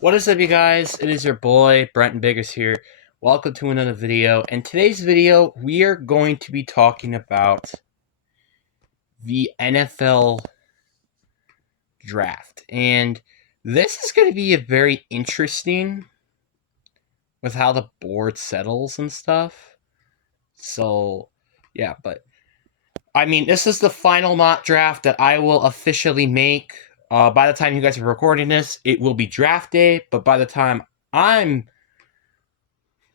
What is up, you guys? It is your boy, Brenton Biggers here. Welcome to another video. In today's video, we are going to be talking about the NFL draft. And this is going to be a very interesting with how the board settles and stuff. So, yeah, but I mean, this is the final mock draft that I will officially make. By the time you guys are recording this, it will be draft day, but by the time I'm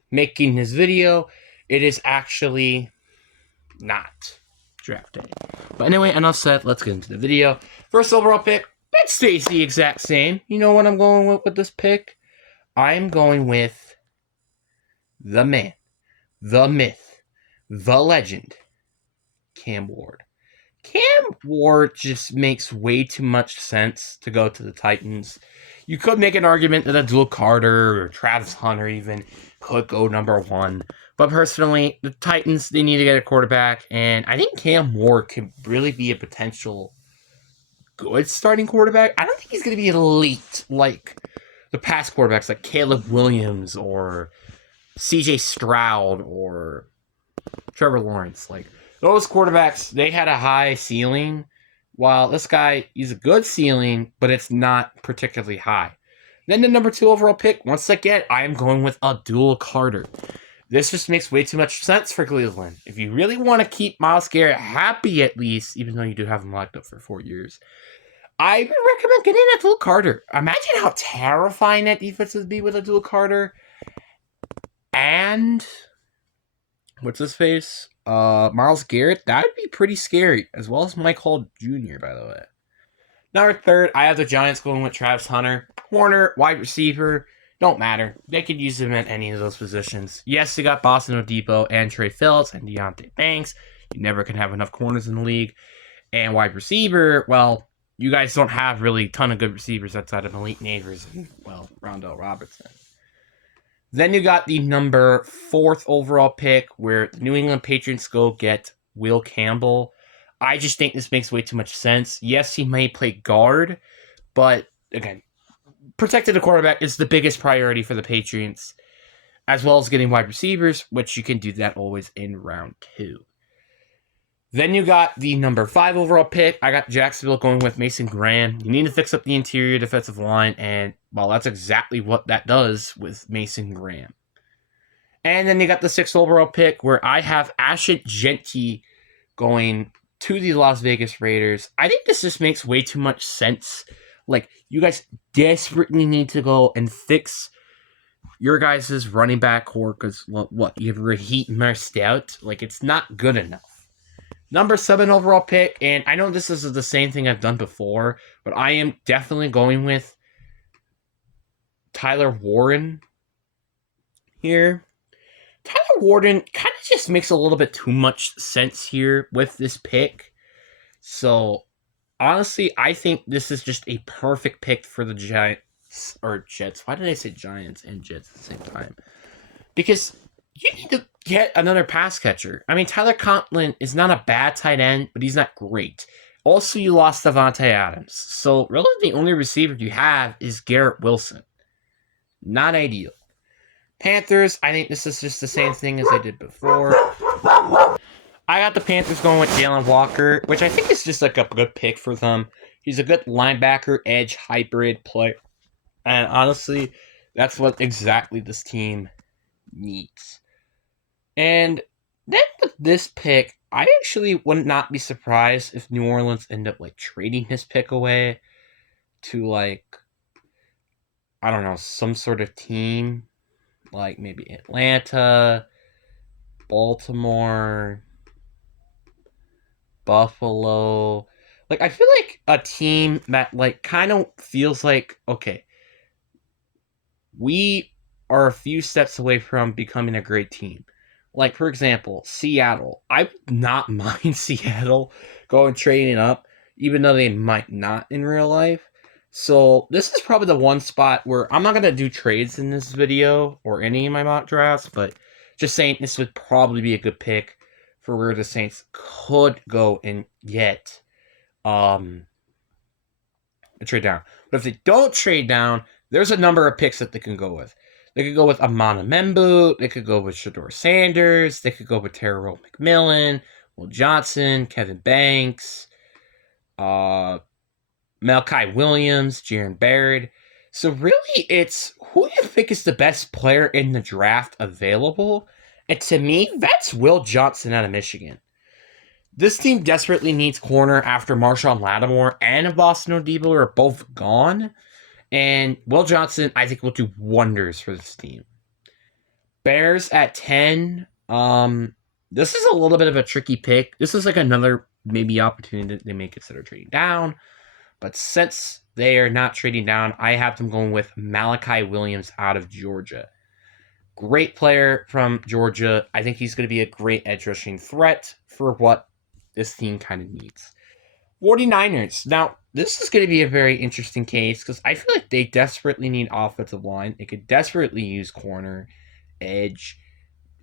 making this video, it is actually not draft day. But anyway, enough said, let's get into the video. First overall pick, it stays the exact same. You know what I'm going with this pick? I'm going with the man, the myth, the legend, Cam Ward. Cam Ward just makes way too much sense to go to the Titans. You could make an argument that Abdul Carter or Travis Hunter even could go number one. But personally, the Titans, they need to get a quarterback. And I think Cam Ward could really be a potential good starting quarterback. I don't think he's going to be elite like the past quarterbacks like Caleb Williams or CJ Stroud or Trevor Lawrence. Like, those quarterbacks, they had a high ceiling, while this guy, he's a good ceiling, but it's not particularly high. Then the number 2 overall pick, once again, I am going with Abdul Carter. This just makes way too much sense for Cleveland. If you really want to keep Myles Garrett happy at least, even though you do have him locked up for 4 years, I would recommend getting Abdul Carter. Imagine how terrifying that defense would be with Abdul Carter. And what's his face? Myles Garrett, that would be pretty scary, as well as Mike Hall Jr., by the way. Number 3, I have the Giants going with Travis Hunter. Corner, wide receiver, don't matter. They could use him at any of those positions. Yes, they got Boston Odepo and Trey Phillips and Deontay Banks. You never can have enough corners in the league. And wide receiver, well, you guys don't have really a ton of good receivers outside of Malik Neighbors and, well, Rondell Robertson. Then you got the number 4th overall pick, where the New England Patriots go get Will Campbell. I just think this makes way too much sense. Yes, he may play guard, but again, protecting the quarterback is the biggest priority for the Patriots, as well as getting wide receivers, which you can do that always in round 2. Then you got the number 5 overall pick. I got Jacksonville going with Mason Graham. You need to fix up the interior defensive line, and, well, that's exactly what that does with Mason Graham. And then you got the 6th overall pick, where I have Ashton Jeanty going to the Las Vegas Raiders. I think this just makes way too much sense. Like, you guys desperately need to go and fix your guys' running back core, because, well, what, you have Raheem Mostert? Like, it's not good enough. Number 7 overall pick, and I know this is the same thing I've done before, but I am definitely going with Tyler Warren here. Tyler Warren kind of just makes a little bit too much sense here with this pick. So, honestly, I think this is just a perfect pick for the Giants, or Jets. Why did I say Giants and Jets at the same time? Because you need to get another pass catcher. I mean, Tyler Conklin is not a bad tight end, but he's not great. Also, you lost Davante Adams. So, really, the only receiver you have is Garrett Wilson. Not ideal. Panthers, I think this is just the same thing as I did before. I got the Panthers going with Jalen Walker, which I think is just like a good pick for them. He's a good linebacker, edge, hybrid player. And honestly, that's what exactly this team needs. And then with this pick, I actually would not be surprised if New Orleans end up like trading his pick away to, like, I don't know, some sort of team, like maybe Atlanta, Baltimore, Buffalo. Like, I feel like a team that, like, kind of feels like, okay, we are a few steps away from becoming a great team. Like, for example, Seattle. I would not mind Seattle going trading up, even though they might not in real life. So, this is probably the one spot where I'm not going to do trades in this video or any of my mock drafts, but just saying this would probably be a good pick for where the Saints could go and get a trade down. But if they don't trade down, there's a number of picks that they can go with. They could go with Amana Membu. They could go with Shedeur Sanders. They could go with Terrell McMillan, Will Johnson, Kevin Banks, Malachi Williams, Jaron Baird. So really, it's who you think is the best player in the draft available. And to me, that's Will Johnson out of Michigan. This team desperately needs corner after Marshawn Lattimore and Boston Odebo are both gone. And Will Johnson, I think, will do wonders for this team. Bears at 10. This is a little bit of a tricky pick. This is like another maybe opportunity that they may consider trading down. But since they are not trading down, I have them going with Malachi Williams out of Georgia. Great player from Georgia. I think he's going to be a great edge rushing threat for what this team kind of needs. 49ers. Now, this is going to be a very interesting case because I feel like they desperately need offensive line. They could desperately use corner, edge,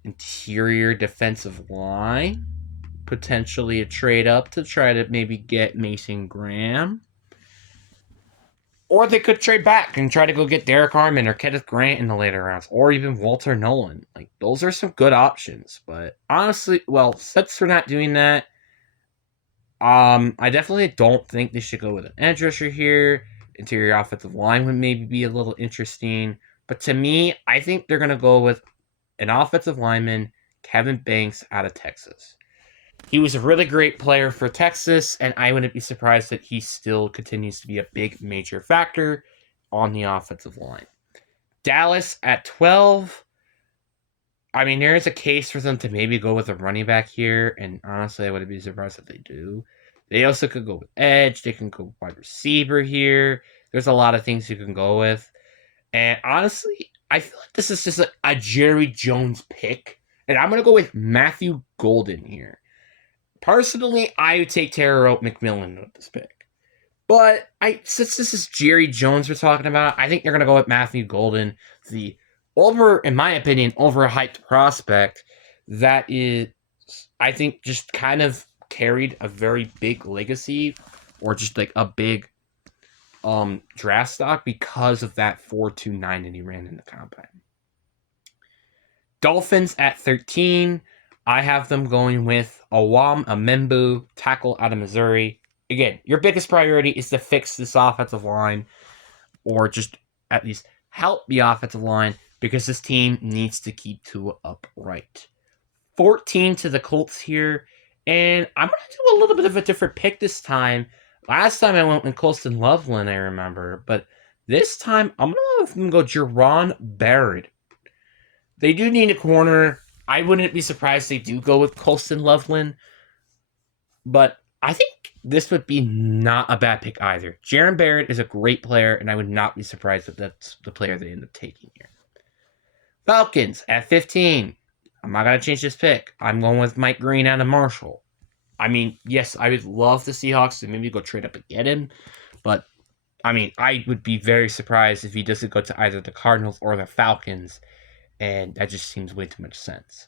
interior defensive line. Potentially a trade up to try to maybe get Mason Graham. Or they could trade back and try to go get Derek Harmon or Kenneth Grant in the later rounds, or even Walter Nolan. Like, those are some good options. But honestly, well, since they're not doing that, I definitely don't think they should go with an edge rusher here. Interior offensive line would maybe be a little interesting. But to me, I think they're going to go with an offensive lineman, Kevin Banks, out of Texas. He was a really great player for Texas, and I wouldn't be surprised that he still continues to be a big major factor on the offensive line. Dallas at 12. I mean, there is a case for them to maybe go with a running back here, and honestly, I wouldn't be surprised if they do. They also could go with edge. They can go wide receiver here. There's a lot of things you can go with. And honestly, I feel like this is just a Jerry Jones pick, and I'm going to go with Matthew Golden here. Personally, I would take Terrell McMillan with this pick. But since this is Jerry Jones we're talking about, I think they're going to go with Matthew Golden, the in my opinion, overhyped prospect that is, I think, just kind of carried a very big legacy or just like a big draft stock because of that 4.29 that he ran in the combine. Dolphins at 13. I have them going with Awam Amembu, tackle out of Missouri. Again, your biggest priority is to fix this offensive line or just at least help the offensive line because this team needs to keep Tua upright. 14 to the Colts here, and I'm going to do a little bit of a different pick this time. Last time I went with Colston Loveland, I remember, but this time I'm going to go Jerron Barrett. They do need a corner. I wouldn't be surprised they do go with Colston Loveland, but I think this would be not a bad pick either. Jaron Barrett is a great player, and I would not be surprised if that's the player they end up taking here. Falcons at 15. I'm not going to change this pick. I'm going with Mike Green out of Marshall. I mean, yes, I would love the Seahawks to maybe go trade up and get him, but I mean, I would be very surprised if he doesn't go to either the Cardinals or the Falcons, and that just seems way too much sense.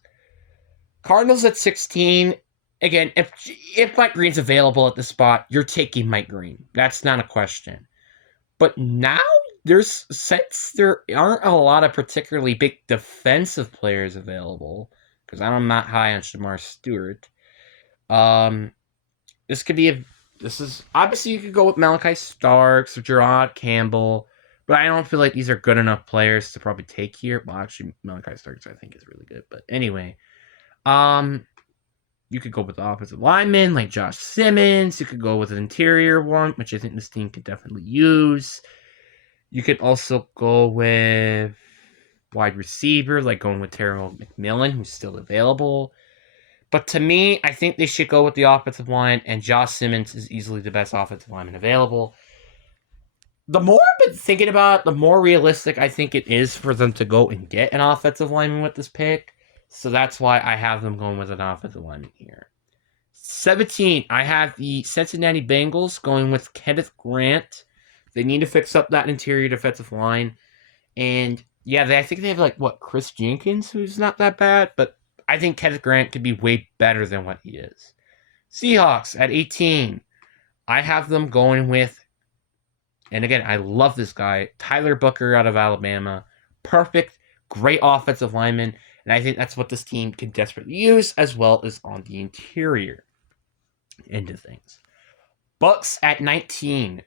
Cardinals at 16. Again, if Mike Green's available at the spot, you're taking Mike Green. That's not a question. But now, since there aren't a lot of particularly big defensive players available, because I'm not high on Shamar Stewart, this is obviously you could go with Malachi Starks or Gerard Campbell, but I don't feel like these are good enough players to probably take here. Well, actually, Malachi Starks I think is really good, but anyway, you could go with the offensive lineman like Josh Simmons. You could go with an interior one, which I think this team could definitely use. You could also go with wide receiver, like going with Terrell McMillan, who's still available. But to me, I think they should go with the offensive line, and Josh Simmons is easily the best offensive lineman available. The more I've been thinking about it, the more realistic I think it is for them to go and get an offensive lineman with this pick. So that's why I have them going with an offensive lineman here. 17, I have the Cincinnati Bengals going with Kenneth Grant. They need to fix up that interior defensive line. And yeah, I think they have Chris Jenkins, who's not that bad, but I think Kenneth Grant could be way better than what he is. Seahawks at 18, I have them going with And again, I love this guy. Tyler Booker out of Alabama. Perfect, great offensive lineman. And I think that's what this team can desperately use, as well as on the interior into things. Bucks at 19.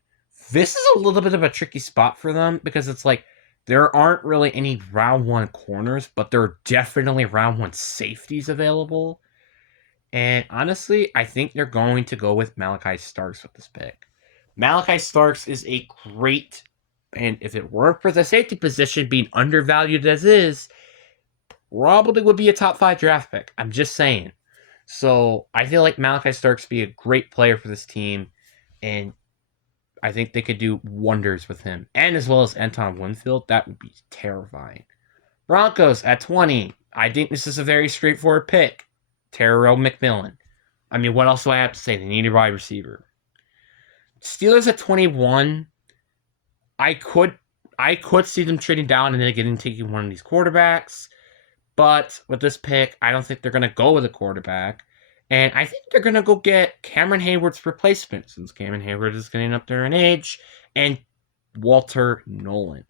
This is a little bit of a tricky spot for them because it's like there aren't really any round one corners, but there are definitely round one safeties available. And honestly, I think they're going to go with Malachi Starks with this pick. Malachi Starks is a great, and if it weren't for the safety position being undervalued as is, probably would be a top 5 draft pick. I'm just saying. So I feel like Malachi Starks would be a great player for this team, and I think they could do wonders with him. And as well as Anton Winfield, that would be terrifying. Broncos at 20. I think this is a very straightforward pick. Terrell McMillan. I mean, what else do I have to say? They need a wide receiver. Steelers at 21. I could see them trading down and then taking one of these quarterbacks. But with this pick, I don't think they're going to go with a quarterback. And I think they're going to go get Cameron Hayward's replacement, since Cameron Hayward is getting up there in age, and Walter Nolan.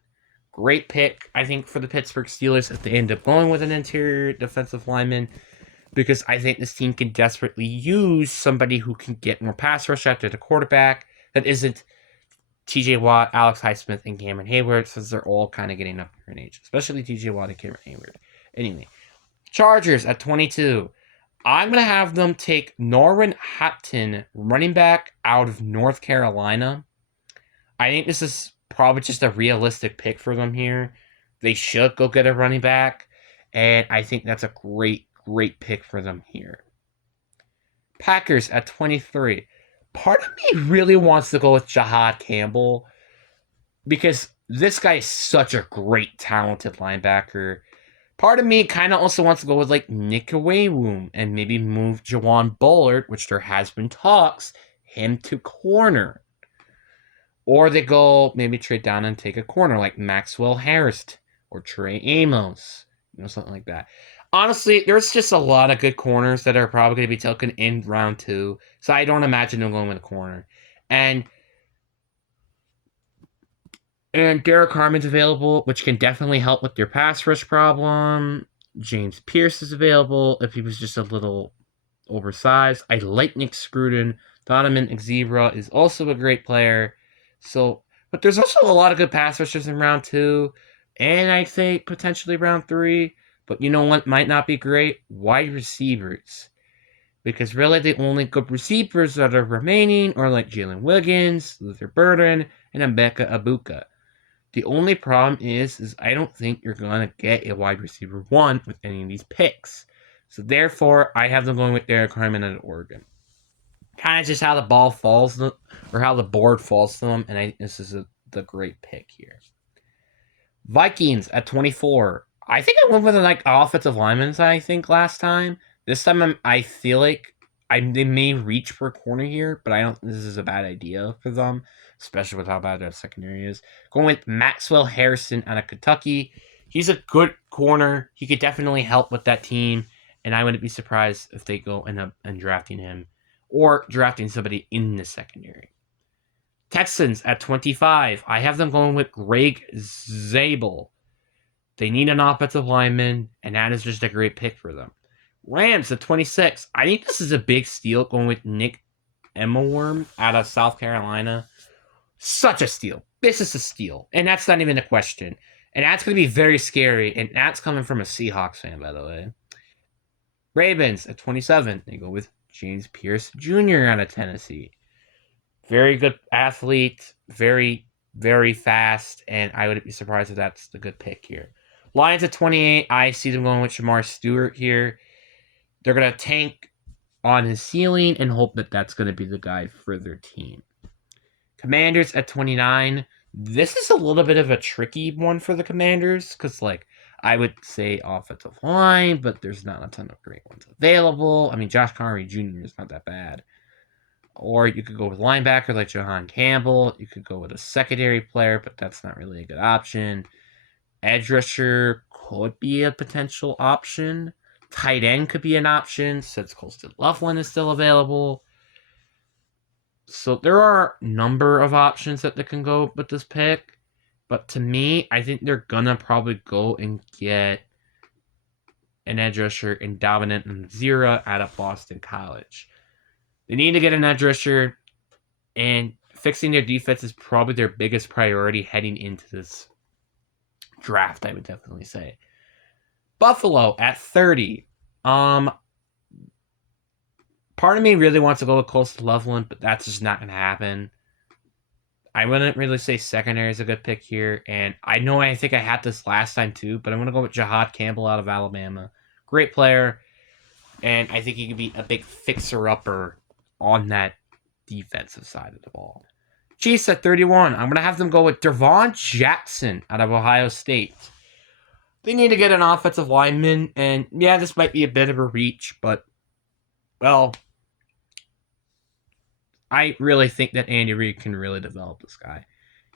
Great pick, I think, for the Pittsburgh Steelers if they end up going with an interior defensive lineman, because I think this team can desperately use somebody who can get more pass rush after the quarterback that isn't TJ Watt, Alex Highsmith, and Cameron Hayward, since they're all kind of getting up there in age, especially TJ Watt and Cameron Hayward. Anyway, Chargers at 22. I'm going to have them take Norwin Hampton, running back out of North Carolina. I think this is probably just a realistic pick for them here. They should go get a running back, and I think that's a great pick for them here. Packers at 23. Part of me really wants to go with Jahad Campbell because this guy is such a great, talented linebacker. Part of me kind of also wants to go with like Nick Awaywoom and maybe move Jawan Bullard, which there has been talks, him to corner. Or they go maybe trade down and take a corner like Maxwell Harris or Trey Amos, something like that. Honestly, there's just a lot of good corners that are probably going to be taken in round 2, so I don't imagine them going with a corner. And Derek Harmon's available, which can definitely help with their pass rush problem. James Pierce is available if he was just a little oversized. I like Nick Scruden. Donovan Xebra is also a great player. So, but there's also a lot of good pass rushers in round 2, and I think potentially round 3. But you know what might not be great? Wide receivers. Because really the only good receivers that are remaining are like Jalen Wiggins, Luther Burden, and Emeka Abuka. The only problem is I don't think you're going to get a wide receiver 1 with any of these picks. So therefore, I have them going with Derek Harmon at Oregon. Kind of just how the ball falls, or how the board falls to them, and I think this is the great pick here. Vikings at 24. I think I went with like offensive linemen, I think, last time. This time I feel like they may reach for a corner here, but I don't think this is a bad idea for them, especially with how bad their secondary is. Going with Maxwell Harrison out of Kentucky. He's a good corner. He could definitely help with that team, and I wouldn't be surprised if they go end up and drafting him or drafting somebody in the secondary. Texans at 25. I have them going with Greg Zabel. They need an offensive lineman, and that is just a great pick for them. Rams at 26. I think this is a big steal going with Nick Emmerworm out of South Carolina. Such a steal. This is a steal, and that's not even a question. And that's going to be very scary, and that's coming from a Seahawks fan, by the way. Ravens at 27. They go with James Pierce Jr. out of Tennessee. Very good athlete, very, very fast, and I wouldn't be surprised if that's the good pick here. Lions at 28, I see them going with Shamar Stewart here. They're going to tank on his ceiling and hope that that's going to be the guy for their team. Commanders at 29. This is a little bit of a tricky one for the Commanders because, like, I would say offensive line, but there's not a ton of great ones available. I mean, Josh Connery Jr. is not that bad. Or you could go with linebacker like Jahan Campbell. You could go with a secondary player, but that's not really a good option. Edge rusher could be a potential option. Tight end could be an option since Colston Loughlin is still available. So there are a number of options that they can go with this pick. But to me, I think they're gonna probably go and get an edge rusher in Dominant and Zira out of Boston College. They need to get an edge rusher, and fixing their defense is probably their biggest priority heading into this draft, I would definitely say. Buffalo at 30. Part of me really wants to go with Coastal Loveland, but that's just not going to happen. I wouldn't really say secondary is a good pick here, and I think I had this last time too, but I'm going to go with Jahad Campbell out of Alabama. Great player, and I think he could be a big fixer-upper on that defensive side of the ball. Chiefs at 31. I'm going to have them go with Devon Jackson out of Ohio State. They need to get an offensive lineman, and yeah, this might be a bit of a reach, but, well, I really think that Andy Reid can really develop this guy.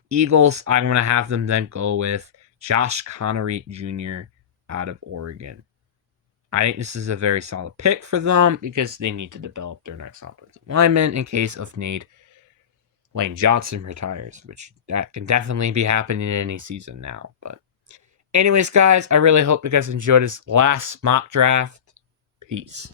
Eagles, I'm going to have them then go with Josh Connery Jr. out of Oregon. I think this is a very solid pick for them because they need to develop their next offensive lineman in case of need. Lane Johnson retires, which that can definitely be happening in any season now. But anyways, guys, I really hope you guys enjoyed this last mock draft. Peace.